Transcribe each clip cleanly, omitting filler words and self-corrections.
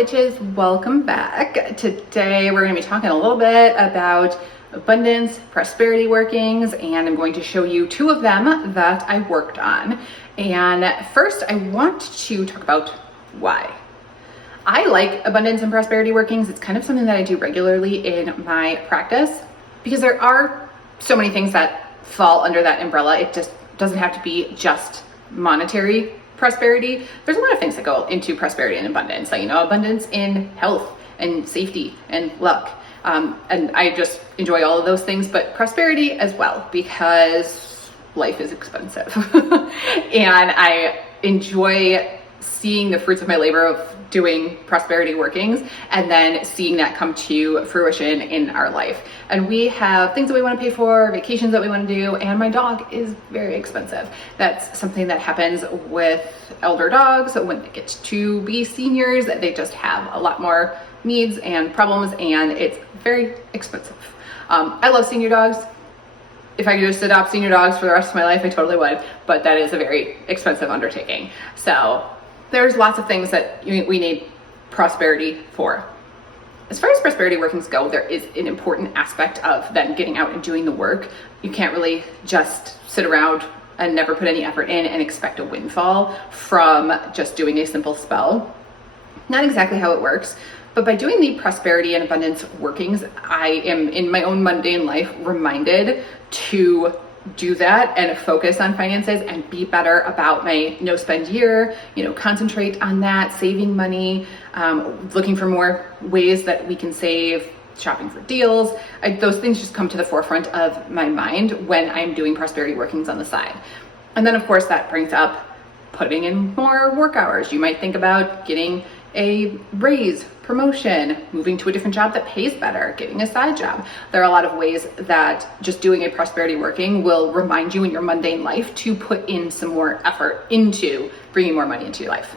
witches, welcome back. Today we're going to be talking a little bit about abundance, prosperity workings, and I'm going to show you two of them that I worked on. And first I want to talk about why. I like abundance and prosperity workings. It's kind of something that I do regularly in my practice because there are so many things that fall under that umbrella. It just doesn't have to be just monetary prosperity. There's a lot of things that go into prosperity and abundance, like, abundance in health and safety and luck. And I just enjoy all of those things, but prosperity as well, because life is expensive. And I enjoy seeing the fruits of my labor of doing prosperity workings and then seeing that come to fruition in our life. And we have things that we want to pay for, vacations that we want to do, and my dog is very expensive. That's something that happens with elder dogs. When they get to be seniors, they just have a lot more needs and problems, and it's very expensive. I love senior dogs. If I could just adopt senior dogs for the rest of my life, I totally would, but that is a very expensive undertaking. So there's lots of things that we need prosperity for. As far as prosperity workings go, there is an important aspect of then getting out and doing the work. You can't really just sit around and never put any effort in and expect a windfall from just doing a simple spell. Not exactly how it works, but by doing the prosperity and abundance workings, I am in my own mundane life reminded to do that and focus on finances and be better about my no spend year, concentrate on that, saving money, looking for more ways that we can save, shopping for deals. Those things just come to the forefront of my mind when I'm doing prosperity workings on the side. And then of course that brings up putting in more work hours. You might think about getting a raise, promotion, moving to a different job that pays better, getting a side job. There are a lot of ways that just doing a prosperity working will remind you in your mundane life to put in some more effort into bringing more money into your life.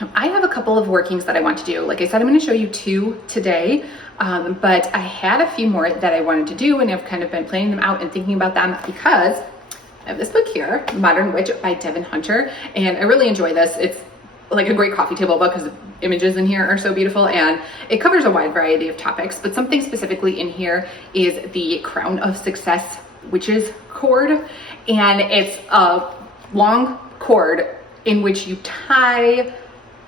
Now, I have a couple of workings that I want to do. Like I said, I'm going to show you two today, but I had a few more that I wanted to do, and I've kind of been planning them out and thinking about them because I have this book here, Modern Witch by Devin Hunter, and I really enjoy this. It's like a great coffee table book because the images in here are so beautiful, and it covers a wide variety of topics, but something specifically in here is the Crown of Success Witches cord. And it's a long cord in which you tie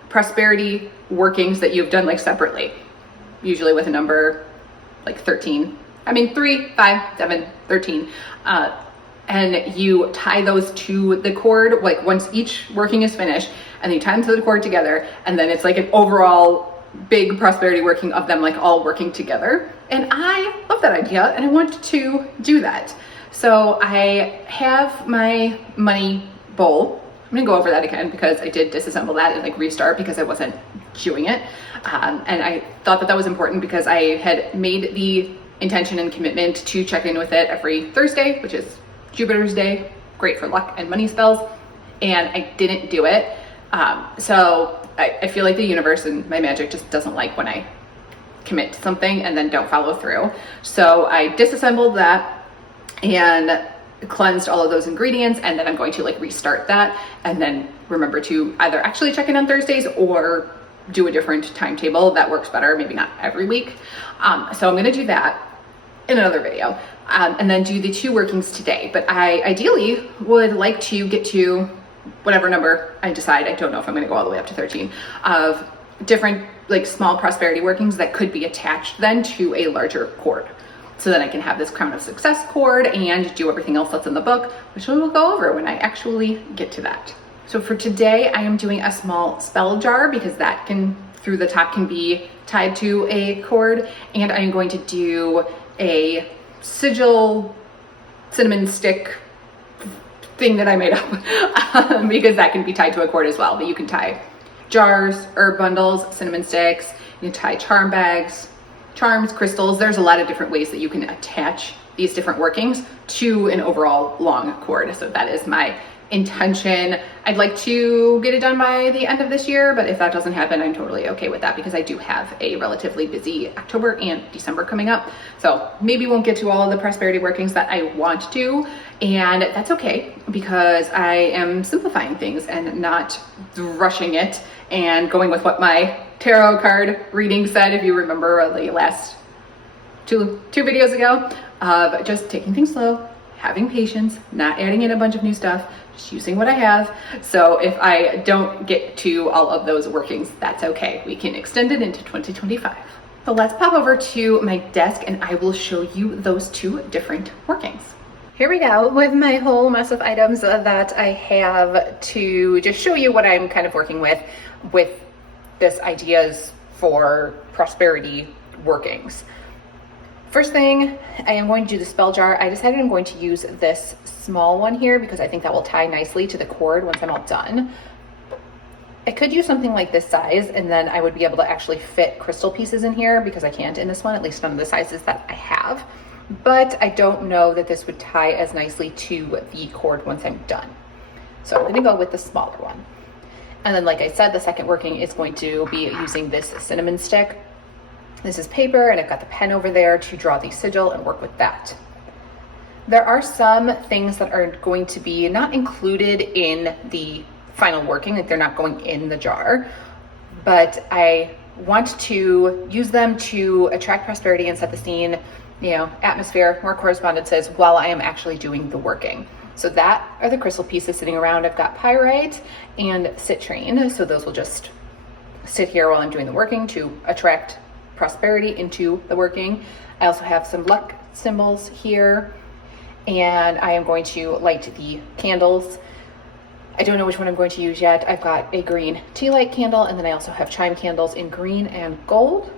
prosperity workings that you've done like separately, usually with a number like 13. 3, 5, 7, 13. And you tie those to the cord, like once each working is finished, and you tie them to the cord together, and then it's like an overall big prosperity working of them like all working together. And I love that idea, and I want to do that. So I have my money bowl. I'm gonna go over that again because I did disassemble that and like restart because I wasn't chewing it. And I thought that was important because I had made the intention and commitment to check in with it every Thursday, which is Jupiter's day, great for luck and money spells, and I didn't do it. So I feel like the universe and my magic just doesn't like when I commit to something and then don't follow through. So I disassembled that and cleansed all of those ingredients, and then I'm going to like restart that and then remember to either actually check in on Thursdays or do a different timetable that works better, maybe not every week. So I'm going to do that in another video. And then do the two workings today. But I ideally would like to get to whatever number I decide. I don't know if I'm going to go all the way up to 13 of different like small prosperity workings that could be attached then to a larger cord. So then I can have this Crown of Success cord and do everything else that's in the book, which we will go over when I actually get to that. So for today, I am doing a small spell jar because that can, through the top, can be tied to a cord. And I am going to do a sigil cinnamon stick thing that I made up because that can be tied to a cord as well. But you can tie jars, herb bundles, cinnamon sticks, you can tie charm bags, charms, crystals. There's a lot of different ways that you can attach these different workings to an overall long cord. So that is my intention. I'd like to get it done by the end of this year, but if that doesn't happen, I'm totally okay with that because I do have a relatively busy October and December coming up. So maybe won't get to all of the prosperity workings that I want to, and that's okay because I am simplifying things and not rushing it and going with what my tarot card reading said, if you remember the last two videos ago, of just taking things slow, having patience, not adding in a bunch of new stuff, just using what I have. So if I don't get to all of those workings, that's okay. We can extend it into 2025. So let's pop over to my desk and I will show you those two different workings. Here we go with my whole mess of items that I have to just show you what I'm kind of working with this ideas for prosperity workings. First thing, I am going to do the spell jar. I decided I'm going to use this small one here because I think that will tie nicely to the cord once I'm all done. I could use something like this size and then I would be able to actually fit crystal pieces in here because I can't in this one, at least none of the sizes that I have. But I don't know that this would tie as nicely to the cord once I'm done. So I'm gonna go with the smaller one. And then like I said, the second working is going to be using this cinnamon stick. This is paper and I've got the pen over there to draw the sigil and work with that. There are some things that are going to be not included in the final working, like they're not going in the jar, but I want to use them to attract prosperity and set the scene, you know, atmosphere, more correspondences while I am actually doing the working. So that are the crystal pieces sitting around. I've got pyrite and citrine, so those will just sit here while I'm doing the working to attract prosperity into the working. I also have some luck symbols here and I am going to light the candles. I don't know which one I'm going to use yet. I've got a green tea light candle and then I also have chime candles in green and gold.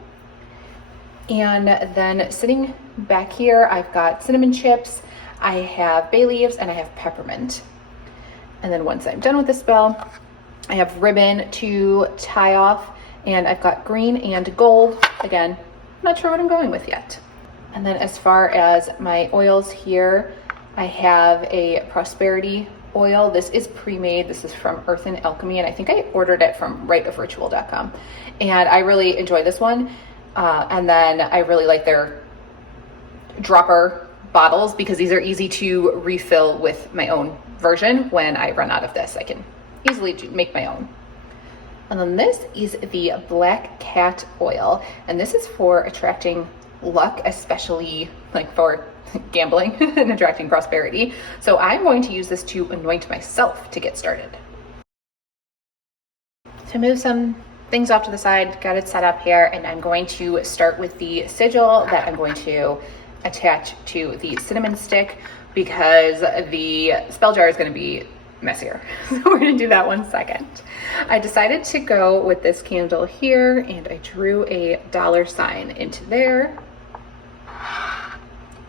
And then sitting back here, I've got cinnamon chips, I have bay leaves, and I have peppermint. And then once I'm done with the spell, I have ribbon to tie off. And I've got green and gold. Again, not sure what I'm going with yet. And then as far as my oils here, I have a prosperity oil. This is pre-made. This is from Earth and Alchemy, and I think I ordered it from writeofritual.com. And I really enjoy this one. And then I really like their dropper bottles because these are easy to refill with my own version. When I run out of this, I can easily make my own. And then this is the Black Cat oil. And this is for attracting luck, especially like for gambling and attracting prosperity. So I'm going to use this to anoint myself to get started. To move some things off to the side, got it set up here, and I'm going to start with the sigil that I'm going to attach to the cinnamon stick because the spell jar is going to be messier. So we're going to do that one second. I decided to go with this candle here and I drew a $ into there.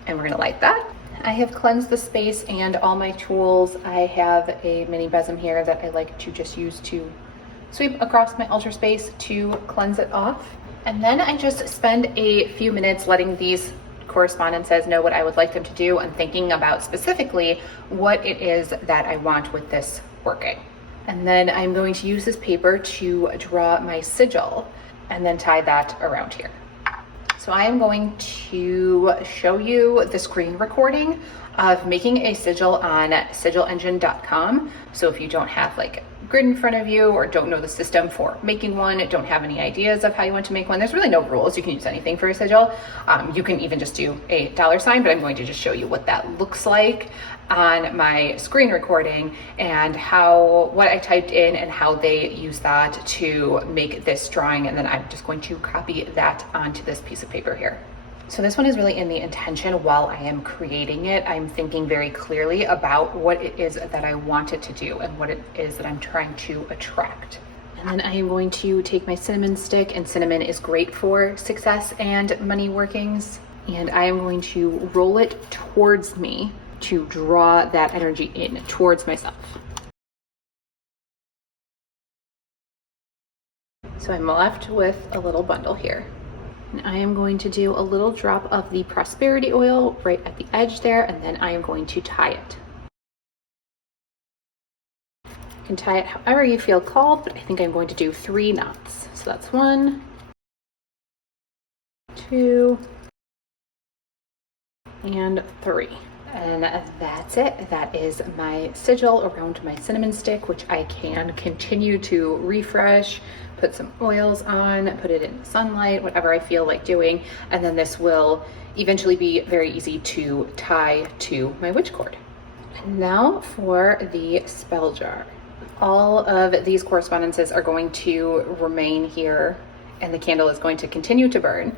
And we're going to light that. I have cleansed the space and all my tools. I have a mini besom here that I like to just use to sweep across my altar space to cleanse it off. And then I just spend a few minutes letting these correspondences know what I would like them to do and thinking about specifically what it is that I want with this working. And then I'm going to use this paper to draw my sigil and then tie that around here. So I am going to show you the screen recording of making a sigil on sigilengine.com. So if you don't have like grid in front of you or don't know the system for making one, don't have any ideas of how you want to make one, there's really no rules. You can use anything for a sigil. You can even just do a $, but I'm going to just show you what that looks like on my screen recording and what I typed in and how they use that to make this drawing. And then I'm just going to copy that onto this piece of paper here. So this one is really in the intention while I am creating it. I'm thinking very clearly about what it is that I want it to do and what it is that I'm trying to attract. And then I am going to take my cinnamon stick, and cinnamon is great for success and money workings. And I am going to roll it towards me to draw that energy in towards myself. So I'm left with a little bundle here. And I am going to do a little drop of the prosperity oil right at the edge there, and then I am going to tie it. can tie it however you feel called, but I think I'm going to do 3 knots. So that's 1, 2, and 3. And that's it. That is my sigil around my cinnamon stick, which I can continue to refresh, put some oils on, put it in sunlight, whatever I feel like doing. And then this will eventually be very easy to tie to my witch cord. And now for the spell jar. All of these correspondences are going to remain here, and the candle is going to continue to burn.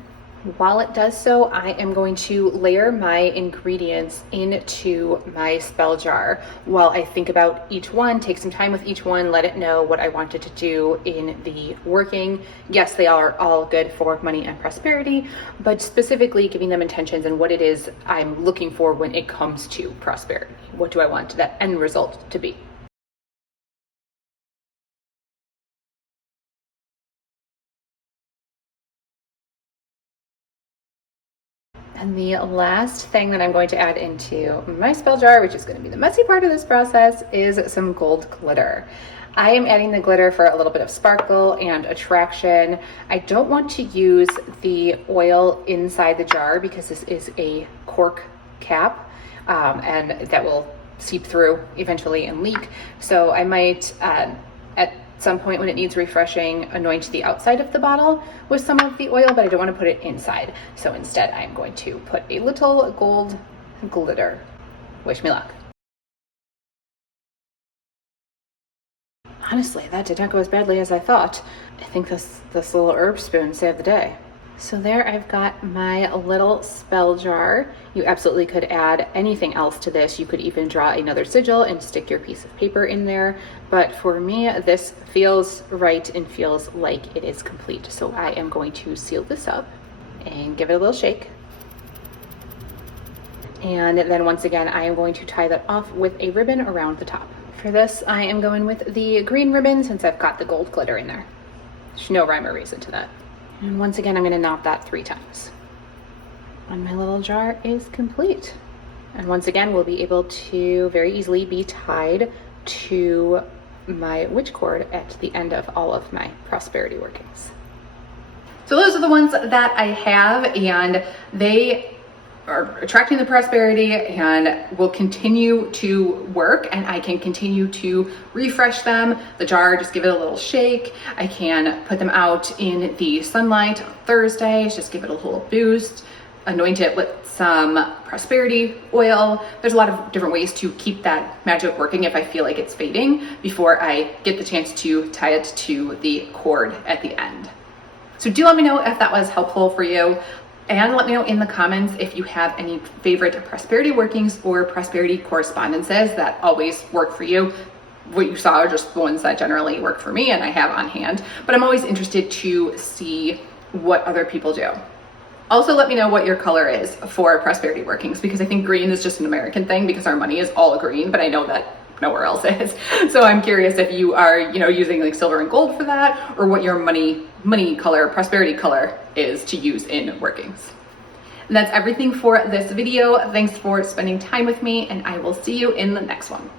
While it does so, I am going to layer my ingredients into my spell jar while I think about each one, take some time with each one, let it know what I wanted to do in the working. Yes, they are all good for money and prosperity, but specifically giving them intentions and what it is I'm looking for when it comes to prosperity. What do I want that end result to be? And the last thing that I'm going to add into my spell jar, which is going to be the messy part of this process, is some gold glitter. I am adding the glitter for a little bit of sparkle and attraction. I don't want to use the oil inside the jar because this is a cork cap, and that will seep through eventually and leak. So I might, at some point when it needs refreshing, anoint the outside of the bottle with some of the oil, but I don't want to put it inside. So instead I'm going to put a little gold glitter. Wish me luck. Honestly, that did not go as badly as I thought. I think this little herb spoon saved the day. So there I've got my little spell jar. You absolutely could add anything else to this. You could even draw another sigil and stick your piece of paper in there. But for me, this feels right and feels like it is complete. So I am going to seal this up and give it a little shake. And then once again, I am going to tie that off with a ribbon around the top. For this, I am going with the green ribbon since I've got the gold glitter in there. There's no rhyme or reason to that. And once again, I'm going to knot that 3 times. And my little jar is complete. And once again, we'll be able to very easily be tied to my witch cord at the end of all of my prosperity workings. So those are the ones that I have, and they are attracting the prosperity and will continue to work, and I can continue to refresh them. The jar, just give it a little shake. I can put them out in the sunlight on Thursdays, just give it a little boost, anoint it with some prosperity oil. There's a lot of different ways to keep that magic working if I feel like it's fading before I get the chance to tie it to the cord at the end. So do let me know if that was helpful for you. And let me know in the comments if you have any favorite prosperity workings or prosperity correspondences that always work for you. What you saw are just the ones that generally work for me and I have on hand, but I'm always interested to see what other people do. Also, let me know what your color is for prosperity workings, because I think green is just an American thing because our money is all green, but I know that nowhere else is. So I'm curious if you are, using like silver and gold for that, or what your money color, prosperity color is to use in workings. And that's everything for this video. Thanks for spending time with me, and I will see you in the next one.